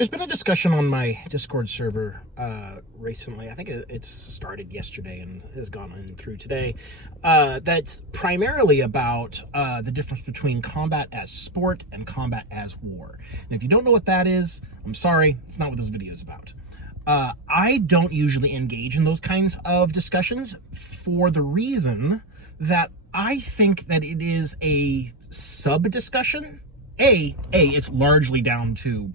There's been a discussion on my Discord server recently. I think it's started yesterday and has gone on through today. That's primarily about the difference between combat as sport and combat as war. And if you don't know what that is, I'm sorry, it's not what this video is about. I don't usually engage in those kinds of discussions for the reason that I think that it is a sub-discussion. It's largely down to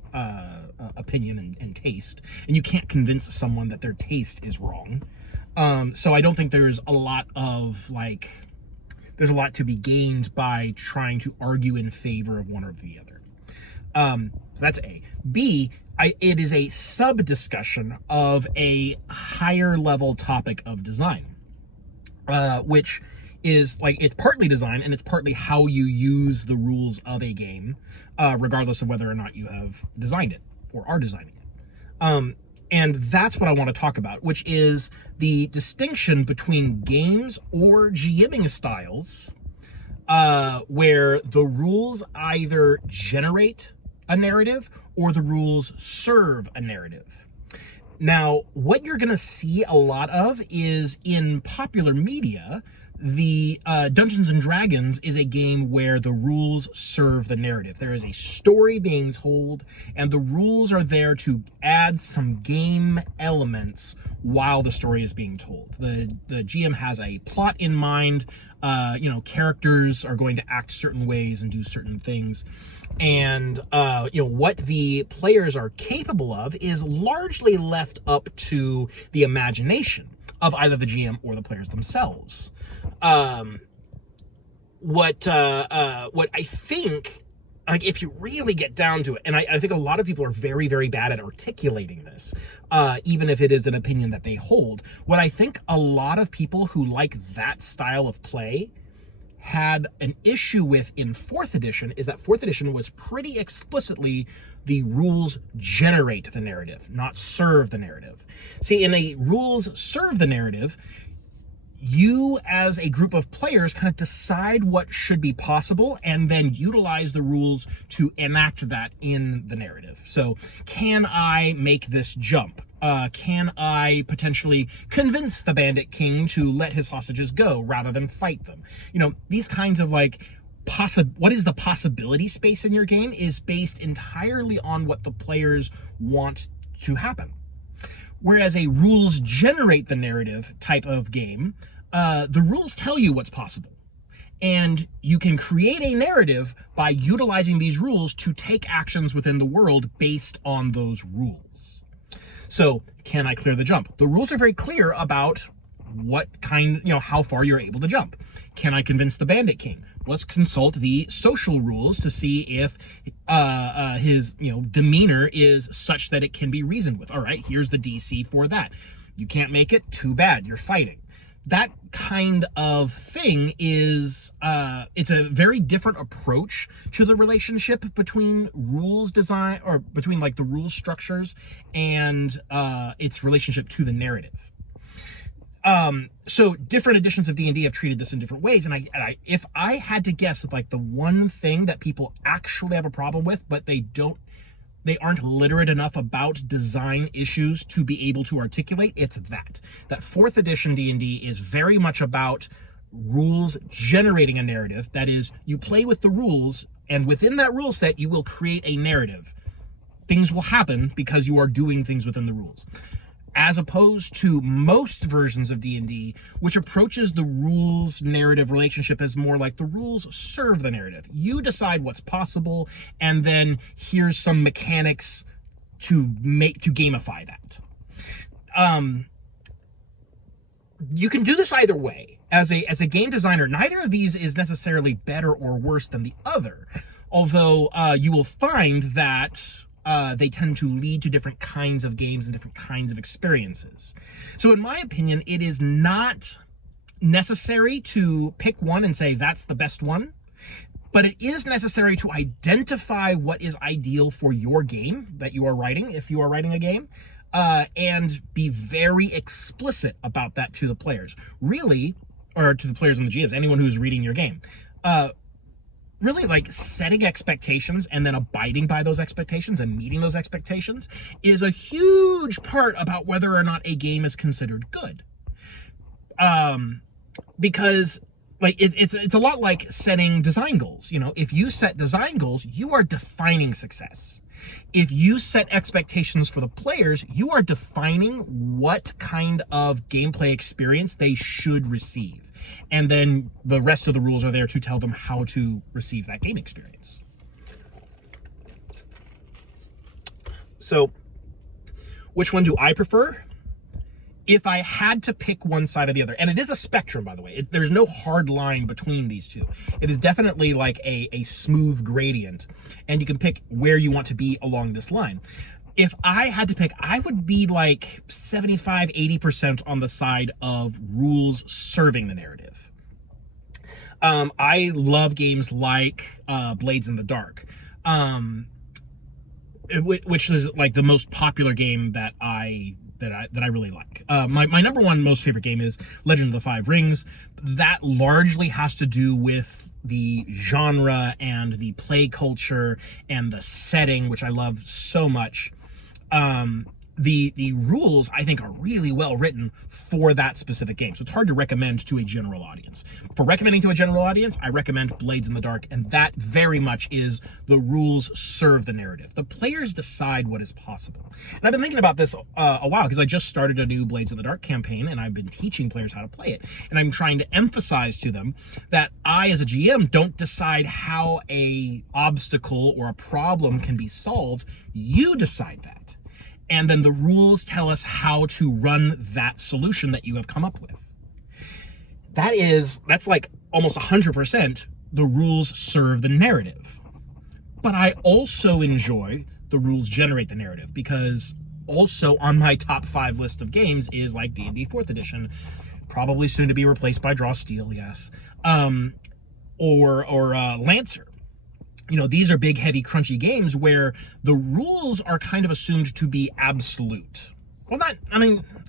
opinion and taste, and you can't convince someone that their taste is wrong. So I don't think there's a lot to be gained by trying to argue in favor of one or the other. So that's A. B, it is a sub-discussion of a higher level topic of design, which is it's partly design and it's partly how you use the rules of a game, regardless of whether or not you have designed it or are designing it. And that's what I want to talk about, which is the distinction between games or GMing styles, where the rules either generate a narrative or the rules serve a narrative. Now, what you're going to see a lot of is in popular media, the Dungeons and Dragons is a game where the rules serve the narrative. There is a story being told, and the rules are there to add some game elements while the story is being told. The GM has a plot in mind. Characters are going to act certain ways and do certain things. And, what the players are capable of is largely left up to the imagination of either the GM or the players themselves. What I think, if you really get down to it, and I think a lot of people are very, very bad at articulating this, even if it is an opinion that they hold, what I think a lot of people who like that style of play had an issue with in 4th edition is that 4th edition was pretty explicitly the rules generate the narrative, not serve the narrative. See, in a rules serve the narrative, you as a group of players kind of decide what should be possible and then utilize the rules to enact that in the narrative. So can I make this jump? Can I potentially convince the Bandit King to let his hostages go rather than fight them? These kinds of what is the possibility space in your game is based entirely on what the players want to happen. Whereas a rules generate the narrative type of game, the rules tell you what's possible. And you can create a narrative by utilizing these rules to take actions within the world based on those rules. So, can I clear the jump? The rules are very clear about how far you're able to jump. Can I convince the Bandit King? Let's consult the social rules to see if his demeanor is such that it can be reasoned with. All right, here's the DC for that. You can't make it, too bad, you're fighting. That kind of thing is, it's a very different approach to the relationship between rules design, or between the rules structures and its relationship to the narrative. So different editions of D&D have treated this in different ways. And if I had to guess the one thing that people actually have a problem with, but they aren't literate enough about design issues to be able to articulate, it's that 4th edition D&D is very much about rules generating a narrative. That is, you play with the rules, and within that rule set, you will create a narrative. Things will happen because you are doing things within the rules. As opposed to most versions of D&D, which approaches the rules narrative relationship as more like the rules serve the narrative. You decide what's possible, and then here's some mechanics to gamify that. You can do this either way. As a game designer, neither of these is necessarily better or worse than the other, although you will find that they tend to lead to different kinds of games and different kinds of experiences. So in my opinion, it is not necessary to pick one and say that's the best one, but it is necessary to identify what is ideal for your game that you are writing, if you are writing a game, and be very explicit about that to the players. Really, or to the players and the GMs, anyone who's reading your game. really like setting expectations and then abiding by those expectations and meeting those expectations is a huge part about whether or not a game is considered good. Because like it's a lot like setting design goals. You know, if you set design goals, you are defining success. If you set expectations for the players, you are defining what kind of gameplay experience they should receive. And then the rest of the rules are there to tell them how to receive that game experience. So, which one do I prefer? If I had to pick one side or the other, and it is a spectrum, by the way, there's no hard line between these two. It is definitely like a smooth gradient, and you can pick where you want to be along this line. If I had to pick, I would be like 75, 80% on the side of rules serving the narrative. I love games like Blades in the Dark, which is like the most popular game that I really like. My number one most favorite game is Legend of the Five Rings. That largely has to do with the genre and the play culture and the setting, which I love so much. The rules, I think, are really well written for that specific game. So it's hard to recommend to a general audience. For recommending to a general audience, I recommend Blades in the Dark, and that very much is the rules serve the narrative. The players decide what is possible. And I've been thinking about this a while, because I just started a new Blades in the Dark campaign, and I've been teaching players how to play it. And I'm trying to emphasize to them that I, as a GM, don't decide how a obstacle or a problem can be solved. You decide that. And then the rules tell us how to run that solution that you have come up with. That's like almost 100% the rules serve the narrative. But I also enjoy the rules generate the narrative, because also on my top 5 list of games is like D&D 4th edition, probably soon to be replaced by Draw Steel, yes, or Lancer. You know, these are big, heavy, crunchy games where the rules are kind of assumed to be absolute. Well,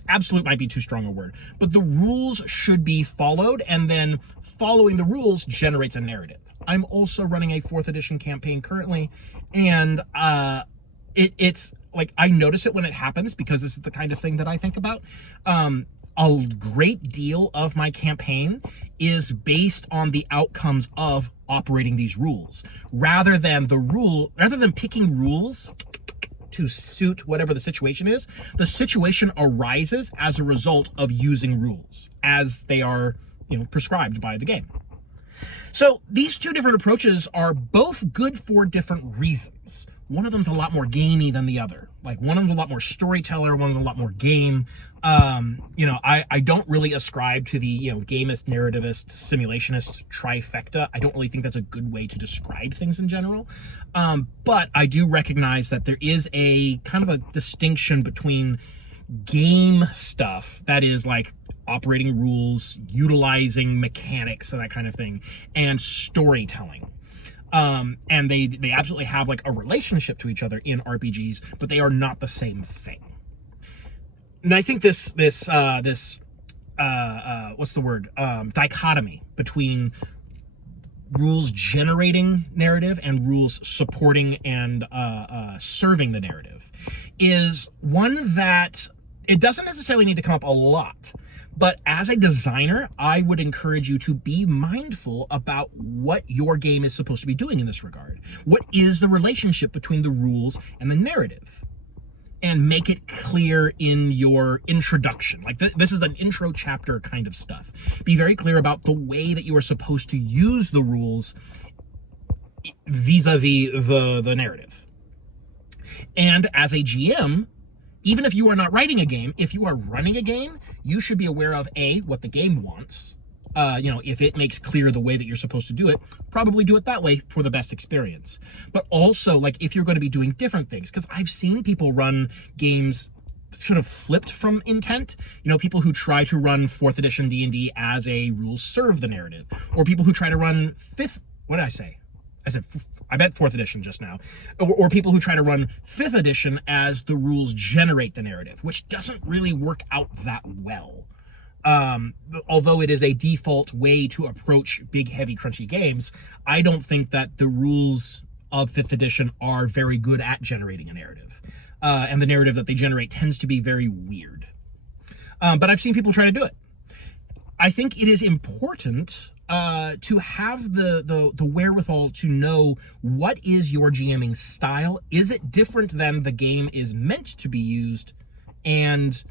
absolute might be too strong a word, but the rules should be followed, and then following the rules generates a narrative. I'm also running a 4th edition campaign currently, and it's like, I notice it when it happens, because this is the kind of thing that I think about. A great deal of my campaign is based on the outcomes of operating these rules, rather than picking rules to suit whatever the situation is. The situation arises as a result of using rules as they are, prescribed by the game. So these two different approaches are both good for different reasons. One of them's a lot more gamey than the other. Like, one of them's a lot more storyteller, one of them's a lot more game. I don't really ascribe to the, gamist, narrativist, simulationist trifecta. I don't really think that's a good way to describe things in general. But I do recognize that there is a kind of a distinction between game stuff that is like operating rules, utilizing mechanics and that kind of thing, and storytelling. And they absolutely have like a relationship to each other in RPGs, but they are not the same thing. And I think this dichotomy between rules generating narrative and rules supporting and serving the narrative is one that it doesn't necessarily need to come up a lot. But as a designer, I would encourage you to be mindful about what your game is supposed to be doing in this regard. What is the relationship between the rules and the narrative? And make it clear in your introduction. Like, this is an intro chapter kind of stuff. Be very clear about the way that you are supposed to use the rules vis-a-vis the narrative. And as a GM, even if you are not writing a game, if you are running a game, you should be aware of A, what the game wants. If it makes clear the way that you're supposed to do it, probably do it that way for the best experience. But also, like, if you're going to be doing different things, because I've seen people run games sort of flipped from intent. People who try to run 4th edition D&D as a rules serve the narrative, or people who try to run what did I say? I meant 4th edition just now. Or people who try to run 5th edition as the rules generate the narrative, which doesn't really work out that well. Although it is a default way to approach big, heavy, crunchy games, I don't think that the rules of 5th edition are very good at generating a narrative. And the narrative that they generate tends to be very weird. But I've seen people try to do it. I think it is important to have the wherewithal to know what is your GMing style. Is it different than the game is meant to be used? And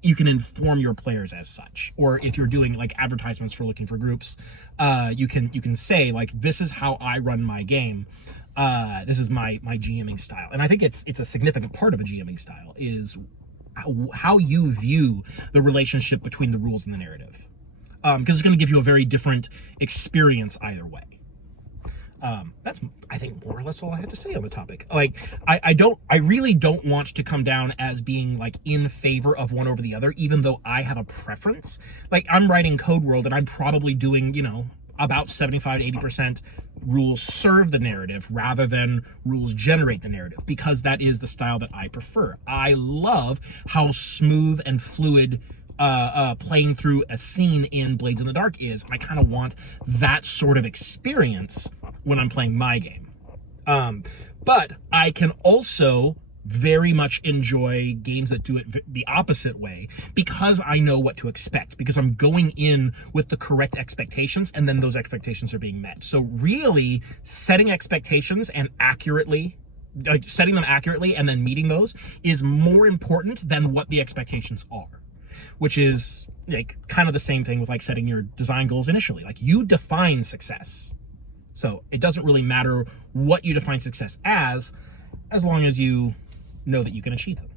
you can inform your players as such. Or if you're doing like advertisements for looking for groups, you can say like, this is how I run my game. This is my GMing style. And I think it's a significant part of a GMing style is how you view the relationship between the rules and the narrative. Because it's going to give you a very different experience either way. That's, I think, more or less all I have to say on the topic. Like, I really don't want to come down as being like in favor of one over the other, even though I have a preference. Like, I'm writing Code World and I'm probably doing, you know, about 75 to 80% rules serve the narrative rather than rules generate the narrative, because that is the style that I prefer. I love how smooth and fluid playing through a scene in Blades in the Dark is. I kind of want that sort of experience when I'm playing my game. But I can also very much enjoy games that do it the opposite way, because I know what to expect, because I'm going in with the correct expectations and then those expectations are being met. So really setting expectations and setting them accurately and then meeting those is more important than what the expectations are. Which is like kind of the same thing with like setting your design goals initially. Like, you define success. So it doesn't really matter what you define success as long as you know that you can achieve it.